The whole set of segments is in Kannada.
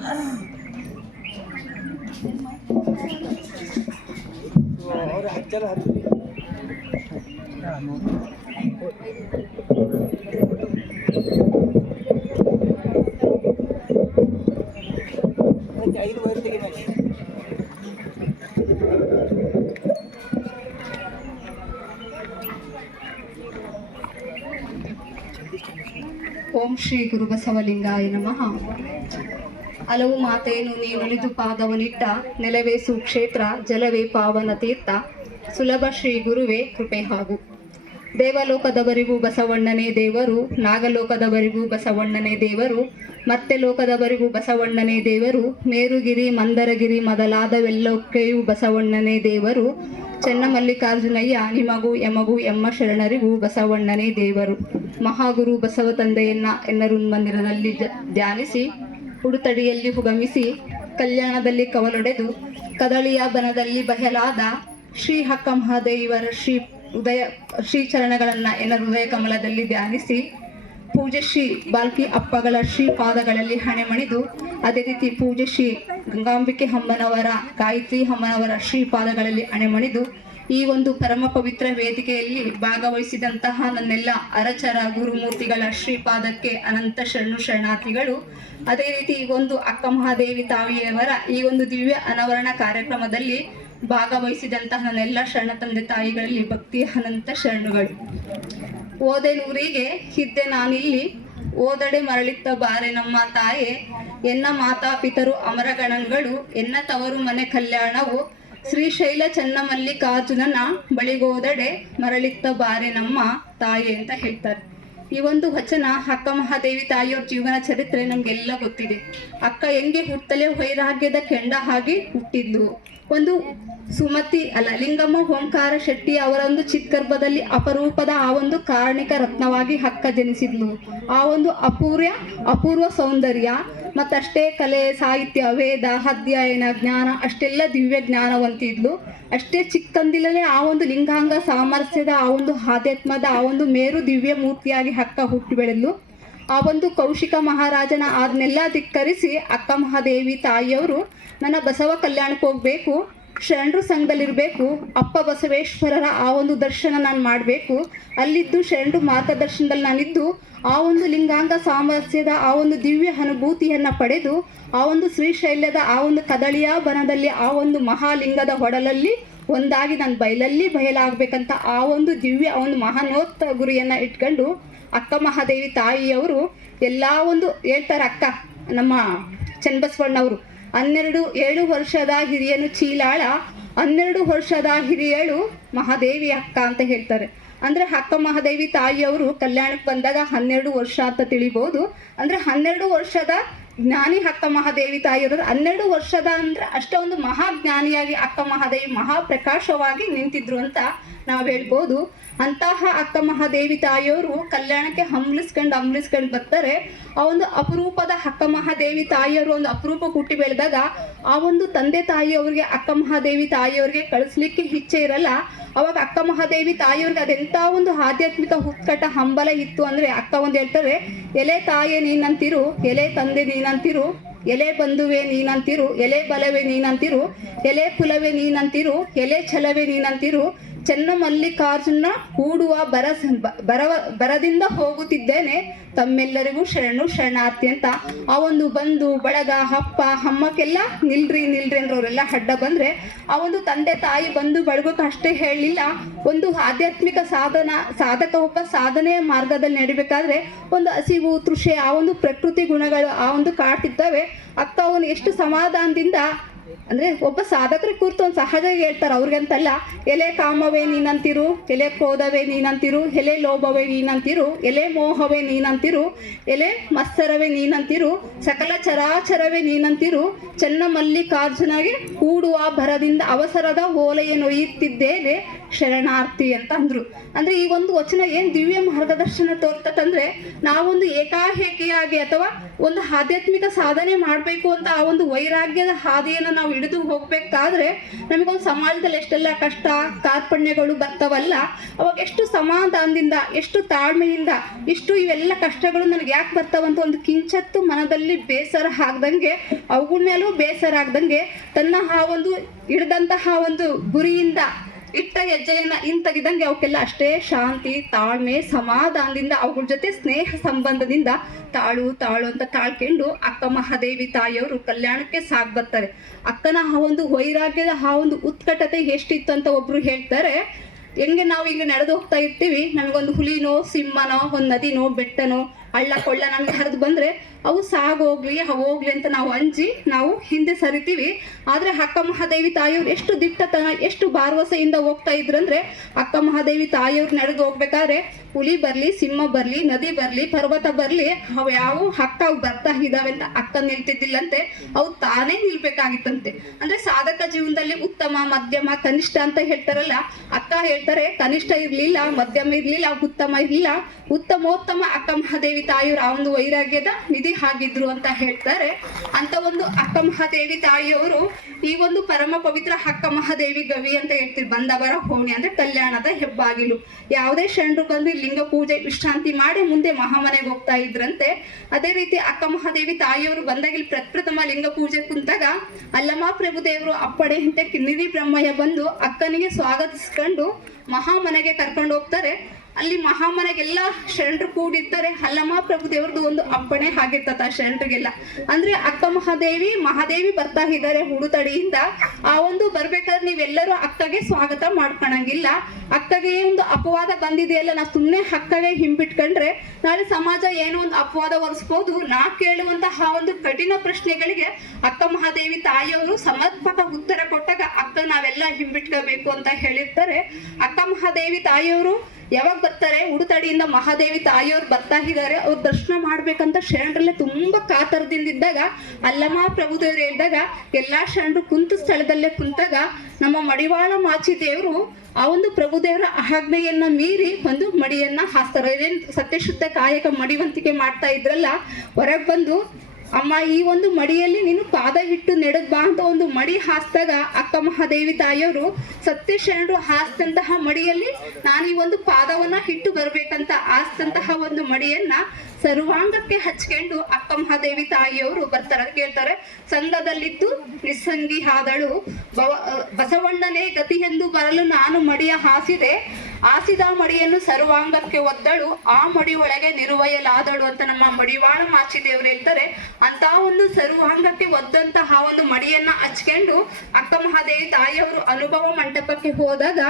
ಓಂ ಶ್ರೀ ಗುರು ಬಸವಲಿಂಗಾಯ ನಮಃ. ಹಲವು ಮಾತೇನು ನೀನುಳಿದು ಪಾದವನಿಟ್ಟ, ನೆಲವೇ ಸುಕ್ಷೇತ್ರ ಜಲವೇ ಪಾವನ ತೀರ್ಥ, ಸುಲಭ ಶ್ರೀ ಗುರುವೇ ಕೃಪೆ ಹಾಗೂ. ದೇವಲೋಕದವರಿಗೂ ಬಸವಣ್ಣನೇ ದೇವರು, ನಾಗಲೋಕದವರಿಗೂ ಬಸವಣ್ಣನೇ ದೇವರು, ಮತ್ತೆ ಲೋಕದವರಿಗೂ ಬಸವಣ್ಣನೇ ದೇವರು, ಮೇರುಗಿರಿ ಮಂದರಗಿರಿ ಮೊದಲಾದವೆಲ್ಲಕ್ಕೆಯೂ ಬಸವಣ್ಣನೇ ದೇವರು, ಚೆನ್ನಮಲ್ಲಿಕಾರ್ಜುನಯ್ಯ ನಿಮಗೂ ಯಮಗೂ ಎಮ್ಮ ಶರಣರಿಗೂ ಬಸವಣ್ಣನೇ ದೇವರು. ಮಹಾಗುರು ಬಸವ ತಂದೆಯನ್ನ ಎನ್ನರುನ್ಮಂದಿರದಲ್ಲಿ ಧ್ಯಾನಿಸಿ, ಉಡುತಡಿಯಲ್ಲಿ ಹುಗಮಿಸಿ, ಕಲ್ಯಾಣದಲ್ಲಿ ಕವಲೊಡೆದು, ಕದಳಿಯ ಬನದಲ್ಲಿ ಬಯಲಾದ ಶ್ರೀ ಹಕ್ಕ ಮಹಾದೇವರ ಶ್ರೀ ಚರಣಗಳನ್ನು ಎನ್ನ ಹೃದಯ ಕಮಲದಲ್ಲಿ ಧ್ಯಾನಿಸಿ, ಪೂಜೆ ಶ್ರೀ ಬಾಲ್ಕಿ ಅಪ್ಪಗಳ ಶ್ರೀ ಪಾದಗಳಲ್ಲಿ ಹಣೆ ಮಣಿದು, ಅದೇ ರೀತಿ ಪೂಜೆ ಶ್ರೀ ಗಂಗಾಂಬಿಕೆ ಅಮ್ಮನವರ ಗಾಯತ್ರಿ ಅಮ್ಮನವರ ಶ್ರೀ ಪಾದಗಳಲ್ಲಿ ಹಣೆ ಮಣಿದು, ಈ ಒಂದು ಪರಮ ಪವಿತ್ರ ವೇದಿಕೆಯಲ್ಲಿ ಭಾಗವಹಿಸಿದಂತಹ ನನ್ನೆಲ್ಲ ಅರಚರ ಗುರುಮೂರ್ತಿಗಳ ಶ್ರೀಪಾದಕ್ಕೆ ಅನಂತ ಶರಣಾರ್ಥಿಗಳು. ಅದೇ ರೀತಿ ಈ ಒಂದು ಅಕ್ಕ ಮಹಾದೇವಿ ತಾಯಿಯವರ ಈ ಒಂದು ದಿವ್ಯ ಅನಾವರಣ ಕಾರ್ಯಕ್ರಮದಲ್ಲಿ ಭಾಗವಹಿಸಿದಂತಹ ನನ್ನೆಲ್ಲ ಶರಣ ತಂದೆ ತಾಯಿಗಳಲ್ಲಿ ಭಕ್ತಿಯ ಅನಂತ ಶರಣುಗಳು. ಓದೆ ನೂರಿಗೆ ಹಿದ್ದೆ ನಾನಿಲ್ಲಿ, ಓದಡೆ ಮರಳಿತ್ತ ಬಾರೆ ನಮ್ಮ ತಾಯೆ, ಎನ್ನ ಮಾತಾ ಪಿತರು ಅಮರಗಣಗಳು, ಎನ್ನ ತವರು ಮನೆ ಕಲ್ಯಾಣವು, ಶ್ರೀಶೈಲ ಚೆನ್ನಮಲ್ಲಿಕಾರ್ಜುನನ ಬಳಿಗೋದಡೆ ಮರಳಿತ್ತ ಬಾರೆ ನಮ್ಮ ತಾಯೆ ಅಂತ ಹೇಳ್ತಾರೆ. ಈ ಒಂದು ವಚನ ಅಕ್ಕ ಮಹಾದೇವಿ ತಾಯಿಯವ್ರ ಜೀವನ ಚರಿತ್ರೆ ನಮ್ಗೆಲ್ಲ ಗೊತ್ತಿದೆ. ಅಕ್ಕ ಹೆಂಗೆ ಹುಟ್ಟಲೆ ವೈರಾಗ್ಯದ ಕೆಂಡ ಹಾಗೆ ಹುಟ್ಟಿದ್ಲು. ಒಂದು ಸುಮತಿ ಲಿಂಗಮ್ಮ ಓಂಕಾರ ಶೆಟ್ಟಿ ಅವರ ಒಂದು ಚಿತ್ಗರ್ಭದಲ್ಲಿ ಅಪರೂಪದ ಆ ಒಂದು ಕಾರಣಿಕ ರತ್ನವಾಗಿ ಅಕ್ಕ ಜನಿಸಿದ್ಲು. ಆ ಒಂದು ಅಪೂರ್ವ ಸೌಂದರ್ಯ ಮತ್ತಷ್ಟೇ ಕಲೆ ಸಾಹಿತ್ಯ ವೇದ ಅಧ್ಯಯನ ಜ್ಞಾನ ಅಷ್ಟೆಲ್ಲ ದಿವ್ಯ ಜ್ಞಾನವಂತಿದ್ಲು. ಅಷ್ಟೇ ಚಿಕ್ಕಂದಿಲೇ ಆ ಒಂದು ಲಿಂಗಾಂಗ ಸಾಮರಸ್ಯದ ಆ ಒಂದು ಆಧ್ಯಾತ್ಮದ ಆ ಒಂದು ಮೇರು ದಿವ್ಯ ಮೂರ್ತಿಯಾಗಿ ಅಕ್ಕ ಹುಟ್ಟಿ ಬೆಳೆದ್ಲು. ಆ ಒಂದು ಕೌಶಿಕ ಮಹಾರಾಜನ ಅದನ್ನೆಲ್ಲ ಧಿಕ್ಕರಿಸಿ ಅಕ್ಕ ಮಹಾದೇವಿ ತಾಯಿಯವರು ನನ್ನ ಬಸವ ಕಲ್ಯಾಣಕ್ಕೆ ಹೋಗ್ಬೇಕು, ಶರಣರು ಸಂಘದಲ್ಲಿರಬೇಕು, ಅಪ್ಪ ಬಸವೇಶ್ವರರ ಆ ಒಂದು ದರ್ಶನ ನಾನು ಮಾಡಬೇಕು, ಅಲ್ಲಿದ್ದು ಶರಣರು ಮಾರ್ಗದರ್ಶನದಲ್ಲಿ ನಾನಿದ್ದು ಆ ಒಂದು ಲಿಂಗಾಂಗ ಸಾಮರಸ್ಯದ ಆ ಒಂದು ದಿವ್ಯ ಅನುಭೂತಿಯನ್ನು ಪಡೆದು ಆ ಒಂದು ಶ್ರೀಶೈಲ್ಯದ ಆ ಒಂದು ಕದಳಿಯ ಬನದಲ್ಲಿ ಆ ಒಂದು ಮಹಾಲಿಂಗದ ಹೊಡಲಲ್ಲಿ ಒಂದಾಗಿ ನನ್ನ ಬಯಲಲ್ಲಿ ಬಯಲಾಗಬೇಕಂತ ಆ ಒಂದು ದಿವ್ಯ ಒಂದು ಮಹಾನೋತ್ತ ಗುರಿಯನ್ನು ಇಟ್ಕೊಂಡು ಅಕ್ಕ ಮಹಾದೇವಿ ತಾಯಿಯವರು ಎಲ್ಲ ಒಂದು ಹೇಳ್ತಾರೆ. ಅಕ್ಕ ನಮ್ಮ ಚನ್ನಬಸವಣ್ಣವರು 7 ವರ್ಷದ ಹಿರಿಯನು ಚೀಲಾಳ, 12 ವರ್ಷದ ಹಿರಿಯಳು ಮಹಾದೇವಿ ಅಕ್ಕ ಅಂತ ಹೇಳ್ತಾರೆ. ಅಂದರೆ ಅಕ್ಕ ಮಹಾದೇವಿ ತಾಯಿಯವರು ಕಲ್ಯಾಣಕ್ಕೆ ಬಂದಾಗ 12 ವರ್ಷ ಅಂತ ತಿಳಿಬೋದು. ಅಂದರೆ 12 ವರ್ಷದ ಜ್ಞಾನಿ ಅಕ್ಕ ಮಹಾದೇವಿ ತಾಯಿಯವರು. 12 ವರ್ಷದ ಅಂದರೆ ಅಷ್ಟೊಂದು ಮಹಾಜ್ಞಾನಿಯಾಗಿ ಅಕ್ಕ ಮಹಾದೇವಿ ಮಹಾಪ್ರಕಾಶವಾಗಿ ನಿಂತಿದ್ರು ಅಂತ ನಾವು ಹೇಳ್ಬೋದು. ಅಂತಹ ಅಕ್ಕ ಮಹಾದೇವಿ ತಾಯಿಯವರು ಕಲ್ಯಾಣಕ್ಕೆ ಹಂಬಲಿಸ್ಕೊಂಡು ಬರ್ತಾರೆ. ಆ ಒಂದು ಅಪರೂಪದ ಅಕ್ಕ ಮಹಾದೇವಿ ತಾಯಿಯವರು ಒಂದು ಅಪರೂಪ ಹುಟ್ಟಿ ಬೆಳೆದಾಗ ಆ ಒಂದು ತಂದೆ ತಾಯಿಯವ್ರಿಗೆ ಅಕ್ಕ ಮಹಾದೇವಿ ತಾಯಿಯವ್ರಿಗೆ ಕಳಿಸ್ಲಿಕ್ಕೆ ಇಚ್ಛೆ ಇರಲ್ಲ. ಅವಾಗ ಅಕ್ಕ ಮಹಾದೇವಿ ತಾಯಿಯವ್ರಿಗೆ ಅದೆಂಥ ಒಂದು ಆಧ್ಯಾತ್ಮಿಕ ಹುಕ್ಕಟ ಹಂಬಲ ಇತ್ತು ಅಂದರೆ ಅಕ್ಕ ಒಂದು ಹೇಳ್ತಾರೆ, ಎಲೆ ತಾಯೇ ನೀನಂತಿರು, ಎಲೆ ತಂದೆ ನೀನಂತಿರು, ಎಲೆ ಬಂಧುವೆ ನೀನಂತಿರು, ಎಲೆ ಬಲವೇ ನೀನಂತಿರು, ಎಲೆ ಕುಲವೇ ನೀನಂತಿರು, ಎಲೆ ಛಲವೇ ನೀನಂತಿರು, ಚೆನ್ನಮಲ್ಲಿಕಾರ್ಜುನ ಹೂಡುವ ಬರದಿಂದ ಹೋಗುತ್ತಿದ್ದೇನೆ, ತಮ್ಮೆಲ್ಲರಿಗೂ ಶರಣಾರ್ಥಿ ಅಂತ ಆ ಒಂದು ಬಂಧು ಬಳಗ ಅಪ್ಪ ಅಮ್ಮಕ್ಕೆಲ್ಲ ನಿಲ್ರಿ ಅಂದ್ರವರೆಲ್ಲ ಅಡ್ಡ ಬಂದರೆ ಆ ಒಂದು ತಂದೆ ತಾಯಿ ಬಂಧು ಬಳಗಕ್ಕೆ ಅಷ್ಟೇ ಹೇಳಲಿಲ್ಲ. ಒಂದು ಆಧ್ಯಾತ್ಮಿಕ ಸಾಧಕ ಒಬ್ಬ ಸಾಧನೆಯ ಮಾರ್ಗದಲ್ಲಿ ನಡಿಬೇಕಾದ್ರೆ ಒಂದು ಹಸಿವು ತೃಷೆ ಆ ಒಂದು ಪ್ರಕೃತಿ ಗುಣಗಳು ಆ ಒಂದು ಕಾಡ್ತಿದ್ದಾವೆ. ಅಕ್ಕ ಅವನು ಎಷ್ಟು ಸಮಾಧಾನದಿಂದ ಅಂದರೆ ಒಬ್ಬ ಸಾಧಕರ ಕುರಿತು ಒಂದು ಸಹಜವಾಗಿ ಹೇಳ್ತಾರೆ, ಅವ್ರಿಗಂತಲ್ಲ. ಎಲೆ ಕಾಮವೇ ನೀನಂತಿರು, ಎಲೆ ಕ್ರೋಧವೇ ನೀನಂತಿರು, ಎಲೆ ಲೋಭವೇ ನೀನಂತಿರು, ಎಲೆ ಮೋಹವೇ ನೀನಂತಿರು, ಎಲೆ ಮತ್ಸರವೇ ನೀನಂತಿರು, ಸಕಲ ಚರಾಚರವೇ ನೀನಂತಿರು, ಚೆನ್ನಮಲ್ಲಿಕಾರ್ಜುನಗೆ ಕೂಡುವ ಭರದಿಂದ ಅವಸರದ ಓಲೆಯನ್ನು ಒಯ್ಯುತ್ತಿದ್ದೇನೆ, ಶರಣಾರ್ಥಿ ಅಂತ ಅಂದ್ರು. ಅಂದ್ರೆ ಈ ಒಂದು ವಚನ ಏನ್ ದಿವ್ಯ ಮಾರ್ಗದರ್ಶನ ತೋರ್ತದಂದ್ರೆ, ನಾವೊಂದು ಏಕಾಏಕಿಯಾಗಿ ಅಥವಾ ಒಂದು ಆಧ್ಯಾತ್ಮಿಕ ಸಾಧನೆ ಮಾಡ್ಬೇಕು ಅಂತ ಆ ಒಂದು ವೈರಾಗ್ಯದ ಹಾದಿಯನ್ನು ನಾವು ಹಿಡಿದು ಹೋಗ್ಬೇಕಾದ್ರೆ ನಮಗೊಂದು ಸಮಾಜದಲ್ಲಿ ಎಷ್ಟೆಲ್ಲ ಕಷ್ಟ ಕಾರ್ಪಣ್ಯಗಳು ಬರ್ತಾವಲ್ಲ, ಅವಾಗ ಎಷ್ಟು ಸಮಾಧಾನದಿಂದ ಎಷ್ಟು ತಾಳ್ಮೆಯಿಂದ ಇವೆಲ್ಲ ಕಷ್ಟಗಳು ನನಗೆ ಯಾಕೆ ಬರ್ತಾವಂತ ಒಂದು ಕಿಂಚತ್ತು ಮನದಲ್ಲಿ ಬೇಸರ ಆಗ್ದಂಗೆ, ಅವುಗಳ ಮೇಲೂ ಬೇಸರ ಆಗ್ದಂಗೆ ತನ್ನ ಆ ಒಂದು ಹಿಡಿದಂತಹ ಒಂದು ಗುರಿಯಿಂದ ಇಟ್ಟ ಹೆಜ್ಜೆಯನ್ನ ಹಿಂತೆಗೆದಂಗೆ ಅವಕ್ಕೆಲ್ಲ ಅಷ್ಟೇ ಶಾಂತಿ ತಾಳ್ಮೆ ಸಮಾಧಾನದಿಂದ ಅವುಗಳ ಜೊತೆ ಸ್ನೇಹ ಸಂಬಂಧದಿಂದ ತಾಳು ಅಂತ ತಾಳ್ಕೊಂಡು ಅಕ್ಕ ಮಹಾದೇವಿ ತಾಯಿಯವರು ಕಲ್ಯಾಣಕ್ಕೆ ಸಾಗ್ ಬರ್ತಾರೆ. ಅಕ್ಕನ ಆ ಒಂದು ವೈರಾಗ್ಯದ ಆ ಒಂದು ಉತ್ಕಟತೆ ಎಷ್ಟಿತ್ತು ಅಂತ ಒಬ್ರು ಹೇಳ್ತಾರೆ. ಹೆಂಗೆ ನಾವು ಈಗ ನಡೆದು ಹೋಗ್ತಾ ಇರ್ತೀವಿ, ನಮಗೊಂದು ಹುಲಿನೋ ಸಿಂಹನೋ ಒಂದು ನದಿನೋ ಬೆಟ್ಟನೋ ಹಳ್ಳ ಕೊಳ್ಳ ನಮ್ಗೆ ಹರಿದು ಬಂದ್ರೆ ಅವು ಸಾಗೋಗ್ಲಿ ಹೋಗ್ಲಿ ಅಂತ ನಾವು ಅಂಜಿ ನಾವು ಹಿಂದೆ ಸರಿತೀವಿ. ಆದ್ರೆ ಅಕ್ಕ ಮಹಾದೇವಿ ತಾಯಿಯವ್ರು ಎಷ್ಟು ದಿಟ್ಟತನ ಎಷ್ಟು ಭರವಸೆಯಿಂದ ಹೋಗ್ತಾ ಇದ್ರಂದ್ರೆ, ಅಕ್ಕ ಮಹಾದೇವಿ ತಾಯಿಯವ್ರು ನಡೆದು ಹೋಗ್ಬೇಕಾದ್ರೆ ಹುಲಿ ಬರ್ಲಿ ಸಿಂಹ ಬರ್ಲಿ ನದಿ ಬರ್ಲಿ ಪರ್ವತ ಬರ್ಲಿ ಅವು ಯಾವ ಅಕ್ಕ ಬರ್ತಾ ಇದಾವೆ ಅಂತ ಅಕ್ಕ ನಿಲ್ತಿದ್ದಿಲ್ಲಂತೆ, ಅವು ತಾನೇ ನಿಲ್ಬೇಕಾಗಿತ್ತಂತೆ. ಅಂದ್ರೆ ಸಾಧಕ ಜೀವನದಲ್ಲಿ ಉತ್ತಮ ಮಧ್ಯಮ ಕನಿಷ್ಠ ಅಂತ ಹೇಳ್ತಾರಲ್ಲ, ಅಕ್ಕ ಹೇಳ್ತಾರೆ ಕನಿಷ್ಠ ಇರ್ಲಿಲ್ಲ ಮಧ್ಯಮ ಇರ್ಲಿಲ್ಲ ಉತ್ತಮ ಇರ್ಲಿಲ್ಲ, ಉತ್ತಮೋತ್ತಮ ಅಕ್ಕ ಮಹಾದೇವಿ ತಾಯಿಯವರು ಆ ಒಂದು ವೈರಾಗ್ಯದ ನಿಧಿ ಆಗಿದ್ರು ಅಂತ ಹೇಳ್ತಾರೆ. ಅಂತ ಒಂದು ಅಕ್ಕ ಮಹಾದೇವಿ ತಾಯಿಯವರು ಈ ಒಂದು ಪರಮ ಪವಿತ್ರ ಅಕ್ಕ ಮಹಾದೇವಿ ಗವಿ ಅಂತ ಹೇಳ್ತೀವಿ. ಬಂದವರ ಹೋಣಿ ಅಂದ್ರೆ ಕಲ್ಯಾಣದ ಹೆಬ್ಬಾಗಿಲು. ಯಾವುದೇ ಶರಣರು ಬಂದು ಲಿಂಗ ಪೂಜೆ ವಿಶ್ರಾಂತಿ ಮಾಡಿ ಮುಂದೆ ಮಹಾಮನೆಗೆ ಹೋಗ್ತಾ ಇದ್ರಂತೆ. ಅದೇ ರೀತಿ ಅಕ್ಕ ಮಹಾದೇವಿ ತಾಯಿಯವರು ಬಂದಾಗ ಇಲ್ಲಿ ಪ್ರಪ್ರಥಮ ಲಿಂಗ ಪೂಜೆ ಕುಂತಾಗ ಅಲ್ಲಮ ಪ್ರಭುದೇವರು ಅಪ್ಪಡೆ ಅಂತ ಕಿನ್ನಿದಿ ಬ್ರಹ್ಮಯ್ಯ ಬಂದು ಅಕ್ಕನಿಗೆ ಸ್ವಾಗತಿಸ್ಕೊಂಡು ಮಹಾಮನೆಗೆ ಕರ್ಕೊಂಡು ಹೋಗ್ತಾರೆ. ಅಲ್ಲಿ ಮಹಾಮನೆಗೆಲ್ಲ ಶರಣರು ಕೂಡಿರ್ತಾರೆ. ಅಲ್ಲಮ ಪ್ರಭುದೇವ್ರದ್ದು ಒಂದು ಅಪ್ಪಣೆ ಆಗಿರ್ತದ ಶರಣರಿಗೆಲ್ಲ. ಅಂದ್ರೆ ಅಕ್ಕ ಮಹಾದೇವಿ ಬರ್ತಾ ಇದ್ದಾರೆ ಹುಡುತಡಿಯಿಂದ. ಆ ಒಂದು ಬರ್ಬೇಕಾದ್ರೆ ನೀವೆಲ್ಲರೂ ಅಕ್ಕಗೆ ಸ್ವಾಗತ ಮಾಡ್ಕೊಳಂಗಿಲ್ಲ. ಅಕ್ಕಗೆ ಒಂದು ಅಪವಾದ ಬಂದಿದೆಯಲ್ಲ, ನಾವು ಸುಮ್ಮನೆ ಅಕ್ಕಗೆ ಹಿಂಬಿಟ್ಕೊಂಡ್ರೆ ನಾಳೆ ಸಮಾಜ ಏನೋ ಒಂದು ಅಪವಾದ ಹೊರಿಸ್ಬೋದು. ನಾ ಕೇಳುವಂತಹ ಒಂದು ಕಠಿಣ ಪ್ರಶ್ನೆಗಳಿಗೆ ಅಕ್ಕ ಮಹಾದೇವಿ ತಾಯಿಯವರು ಸಮರ್ಪಕ ಉತ್ತರ ಕೊಟ್ಟಾಗ ಅಕ್ಕ ನಾವೆಲ್ಲ ಹಿಂಬಿಟ್ಕೋಬೇಕು ಅಂತ ಹೇಳಿರ್ತಾರೆ. ಅಕ್ಕ ಮಹಾದೇವಿ ತಾಯಿಯವರು ಯಾವಾಗ ಬರ್ತಾರೆ, ಉಡುತಡಿಯಿಂದ ಮಹಾದೇವಿ ತಾಯಿಯವ್ರು ಬರ್ತಾ ಇದ್ದಾರೆ, ಅವ್ರ ದರ್ಶನ ಮಾಡ್ಬೇಕಂತ ಶರಣರಲ್ಲೇ ತುಂಬಾ ಕಾತರದಿಂದಿದ್ದಾಗ ಅಲ್ಲಮ ಪ್ರಭುದೇವ್ರು ಹೇಳಿದಾಗ ಎಲ್ಲಾ ಶರಣರು ಕುಂತ ಸ್ಥಳದಲ್ಲೇ ಕುಂತಾಗ ನಮ್ಮ ಮಡಿವಾಳ ಮಾಚಿ ದೇವರು ಆ ಒಂದು ಪ್ರಭುದೇವರ ಆಜ್ಞೆಯನ್ನ ಮೀರಿ ಒಂದು ಮಡಿಯನ್ನ ಹಾಸ್ತಾರೆ. ಏನ್ ಸತ್ಯಶುದ್ಧ ಕಾಯಕ ಮಡಿವಂತಿಕೆ ಮಾಡ್ತಾ ಇದ್ರಲ್ಲ, ಹೊರಗೆ ಬಂದು ಅಮ್ಮ ಈ ಒಂದು ಮಡಿಯಲ್ಲಿ ನೀನು ಪಾದ ಇಟ್ಟು ನೆಡದ್ ಬಾ ಅಂತ ಒಂದು ಮಡಿ ಹಾಸ್ದಾಗ ಅಕ್ಕ ಮಹಾದೇವಿ ತಾಯಿಯವರು ಸತ್ಯ ಶರಣರು ಹಾಸ್ತಂತಹ ಮಡಿಯಲ್ಲಿ ನಾನು ಈ ಒಂದು ಪಾದವನ್ನ ಇಟ್ಟು ಬರ್ಬೇಕಂತ ಹಾಸ್ತಂತಹ ಒಂದು ಮಡಿಯನ್ನ ಸರ್ವಾಂಗಕ್ಕೆ ಹಚ್ಕೊಂಡು ಅಕ್ಕ ಮಹಾದೇವಿ ತಾಯಿಯವರು ಬರ್ತಾರೆ. ಕೇಳ್ತಾರೆ, ಸಂಘದಲ್ಲಿದ್ದು ನಿಸ್ಸಂಗಿ ಆದಳು ಬಸವಣ್ಣನೇ ಗತಿ ಎಂದು ಬರಲು ನಾನು ಮಡಿಯ ಹಾಸಿದ ಮಡಿಯನ್ನು ಸರ್ವಾಂಗಕ್ಕೆ ಒದ್ದಳು, ಆ ಮಡಿ ಒಳಗೆ ನಿರುವಯಲಾದಳು ಅಂತ ನಮ್ಮ ಮಡಿವಾಳ ಮಾಚಿದೇವ್ರು ಹೇಳ್ತಾರೆ. ಅಂತ ಒಂದು ಸರ್ವಾಂಗಕ್ಕೆ ಒದ್ದಂತಹ ಒಂದು ಮಡಿಯನ್ನ ಹಚ್ಕೊಂಡು ಅಕ್ಕ ಮಹಾದೇವಿ ತಾಯಿಯವರು ಅನುಭವ ಮಂಟಪಕ್ಕೆ ಹೋದಾಗ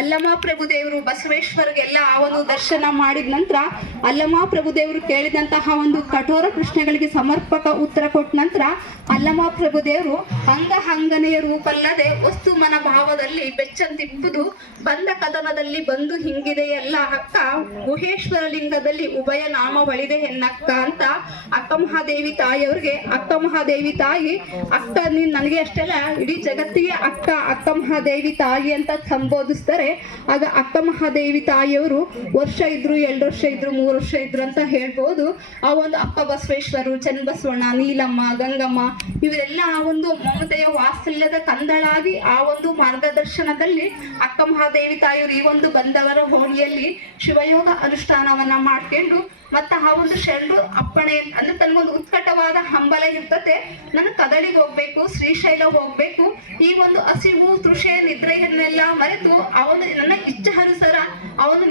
ಅಲ್ಲಮ ಪ್ರಭುದೇವರು ಬಸವೇಶ್ವರ್ಗೆಲ್ಲ ಆ ಒಂದು ದರ್ಶನ ಮಾಡಿದ ನಂತರ ಅಲ್ಲಮ ಪ್ರಭುದೇವರು ಕೇಳಿದಂತಹ ಒಂದು ಕಠೋರ ಪ್ರಶ್ನೆಗಳಿಗೆ ಸಮರ್ಪಕ ಉತ್ತರ ಕೊಟ್ಟ ನಂತರ ಅಲ್ಲಮ ಪ್ರಭುದೇವರು ಹಂಗನೆಯ ರೂಪಲ್ಲದೆ ವಸ್ತು ಮನ ಭಾವದಲ್ಲಿ ಬೆಚ್ಚಂತಿಪ್ಪುದು ಬಂದ ಕದನದಲ್ಲಿ ಬಂದು ಹಿಂಗಿದೆ ಎಲ್ಲ ಅಕ್ಕ ಗುಹೇಶ್ವರ ಲಿಂಗದಲ್ಲಿ ಉಭಯ ನಾಮ ಬಳಿದೆ ಎನ್ನಕ್ಕ ಅಂತ ಅಕ್ಕ ಮಹಾದೇವಿ ತಾಯಿಯವ್ರಿಗೆ ಅಕ್ಕ ಮಹಾದೇವಿ ತಾಯಿ ಅಕ್ಕ ನೀನ್ ನನಗೆ ಅಷ್ಟೆಲ್ಲ ಇಡೀ ಜಗತ್ತಿಗೆ ಅಕ್ಕ ಮಹಾದೇವಿ ತಾಯಿ ಅಂತ ಸಂಬೋಧಿಸ್ತಾರೆ. ಆಗ ಅಕ್ಕ ಮಹಾದೇವಿ ತಾಯಿಯವರು ವರ್ಷ ಇದ್ರು 2 ವರ್ಷ ಇದ್ರು 3 ವರ್ಷ ಇದ್ರು ಅಂತ ಹೇಳ್ಬೋದು. ಆ ಒಂದು ಅಪ್ಪ ಬಸವೇಶ್ವರು ಚನ್ನಬಸವಣ್ಣ ನೀಲಮ್ಮ ಗಂಗಮ್ಮ ಇವರೆಲ್ಲ ಆ ಒಂದು ಮಮತೆಯ ವಾತ್ಸಲ್ಯದ ಕಂದಳಾಗಿ ಆ ಒಂದು ಮಾರ್ಗದರ್ಶನದಲ್ಲಿ ಅಕ್ಕ ಮಹಾದೇವಿ ತಾಯಿಯವರು ಈ ಒಂದು ಬಂದವರ ಹೋಳಿಯಲ್ಲಿ ಶಿವಯೋಗ ಅನುಷ್ಠಾನವನ್ನ ಮಾಡ್ಕೊಂಡು ಮತ್ತ ಆ ಒಂದು ಶರಣರು ಅಪ್ಪಣೆ ಅಂದ್ರೆ ತನಗೊಂದು ಉತ್ಕಟವಾದ ಹಂಬಲ ಇರ್ತತೆ, ನಾನು ಕದಳಿಗೆ ಹೋಗ್ಬೇಕು ಶ್ರೀಶೈಲ ಹೋಗ್ಬೇಕು, ಈ ಒಂದು ಹಸಿವು ತೃಷೆ ನಿದ್ರೆಯನ್ನೆಲ್ಲ ಮರೆತು ಆ ಒಂದು ನನ್ನ ಇಚ್ಛೆ ಅನುಸಾರ ಆ ಒಂದು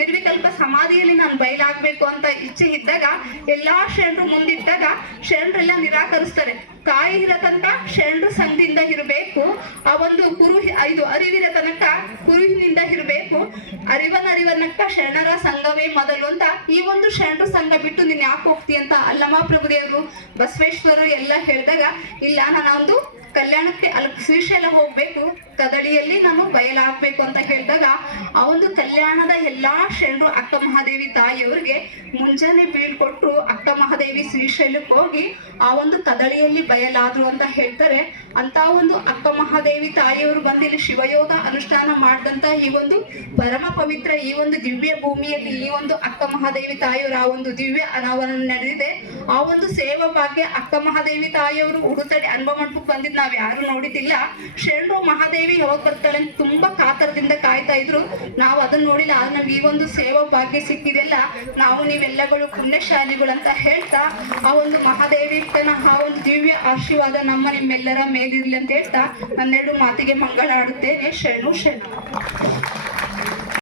ನಿರ್ವಿಕಲ್ಪ ಸಮಾಧಿಯಲ್ಲಿ ನಾನು ಬಯಲಾಗ್ಬೇಕು ಅಂತ ಇಚ್ಛೆ ಇದ್ದಾಗ ಎಲ್ಲಾ ಶರಣರು ಮುಂದಿಟ್ಟಾಗ ಶರಣರೆಲ್ಲ ನಿರಾಕರಿಸ್ತಾರೆ. ಕಾಯಿ ಇರೋ ತನಕ ಶರಣರು ಸಂಘದಿಂದ ಇರಬೇಕು, ಆ ಒಂದು ಅರಿವಿರ ತನಕ ಕುರುಹಿನಿಂದ ಇರಬೇಕು, ಅರಿವನಕ್ಕ ಶರಣರ ಸಂಘವೇ ಮೊದಲು ಅಂತ ಈ ಒಂದು ಶರಣರು ಸಂಘ ಬಿಟ್ಟು ನೀನ್ ಯಾಕೆ ಹೋಗ್ತಿ ಅಂತ ಅಲ್ಲಮ ಪ್ರಭುದೇವರು ಬಸವೇಶ್ವರು ಎಲ್ಲ ಹೇಳಿದಾಗ ಇಲ್ಲ ನಾನು ಒಂದು ಕಲ್ಯಾಣಕ್ಕೆ ಅಲ್ಲಿ ಶ್ರೀಶೈಲ ಹೋಗ್ಬೇಕು, ಕದಳಿಯಲ್ಲಿ ನಾನು ಬಯಲಾಗ್ಬೇಕು ಅಂತ ಹೇಳಿದಾಗ ಆ ಒಂದು ಕಲ್ಯಾಣದ ಎಲ್ಲಾ ಶರಣರು ಅಕ್ಕ ಮಹಾದೇವಿ ತಾಯಿಯವರಿಗೆ ಮುಂಜಾನೆ ಬೀಳ್ಕೊಟ್ರು. ಅಕ್ಕ ಮಹಾದೇವಿ ಶ್ರೀಶೈಲಕ್ಕೆ ಹೋಗಿ ಆ ಒಂದು ಕದಳಿಯಲ್ಲಿ ಬಯಲಾದ್ರು ಅಂತ ಹೇಳ್ತಾರೆ. ಅಂತ ಒಂದು ಅಕ್ಕ ಮಹಾದೇವಿ ತಾಯಿಯವರು ಬಂದು ಇಲ್ಲಿ ಶಿವಯೋಗ ಅನುಷ್ಠಾನ ಮಾಡಿದಂತ ಈ ಒಂದು ಪರಮ ಪವಿತ್ರ ಈ ಒಂದು ದಿವ್ಯ ಭೂಮಿಯಲ್ಲಿ ಈ ಒಂದು ಅಕ್ಕ ಮಹಾದೇವಿ ತಾಯಿಯವರು ಆ ಒಂದು ದಿವ್ಯ ಅನಾವರಣ ನಡೆದಿದೆ. ಆ ಒಂದು ಸೇವಾ ಭಾಗ್ಯ ಅಕ್ಕ ಮಹಾದೇವಿ ತಾಯಿಯವರು ಉಡುತಡಿ ಅನುಭವ ಮಂಟಪಕ್ಕೆ ಬಂದಿದ್ದು ನಾವ್ ಯಾರು ನೋಡಿದ್ದಿಲ್ಲ. ಶರಣರು ಮಹಾದೇವಿ ಯಾವಾಗ ಬರ್ತಾಳೆ ಅಂತ ತುಂಬಾ ಕಾತರದಿಂದ ಕಾಯ್ತಾ ಇದ್ರು. ನಾವು ಅದನ್ನ ನೋಡಿಲ್ಲ. ಆದ್ರೆ ನಮ್ಗೆ ಈ ಒಂದು ಸೇವಾ ಭಾಗ್ಯ ಸಿಕ್ಕಿದೆಲ್ಲ ನಾವು ನೀವೆಲ್ಲಗಳು ಪುಣ್ಯಶಾಲಿಗಳು ಅಂತ ಹೇಳ್ತಾ ಆ ಒಂದು ಮಹಾದೇವಿ ಆ ಒಂದು ದಿವ್ಯ ಆಶೀರ್ವಾದ ನಮ್ಮ ನಿಮ್ಮೆಲ್ಲರ ಮೇಲಿರ್ಲಿ ಅಂತ ಹೇಳ್ತಾ ನನ್ನೆರಡು ಮಾತಿಗೆ ಮಂಗಳ ಆಡುತ್ತೇನೆ. ಶರಣು ಶರಣ.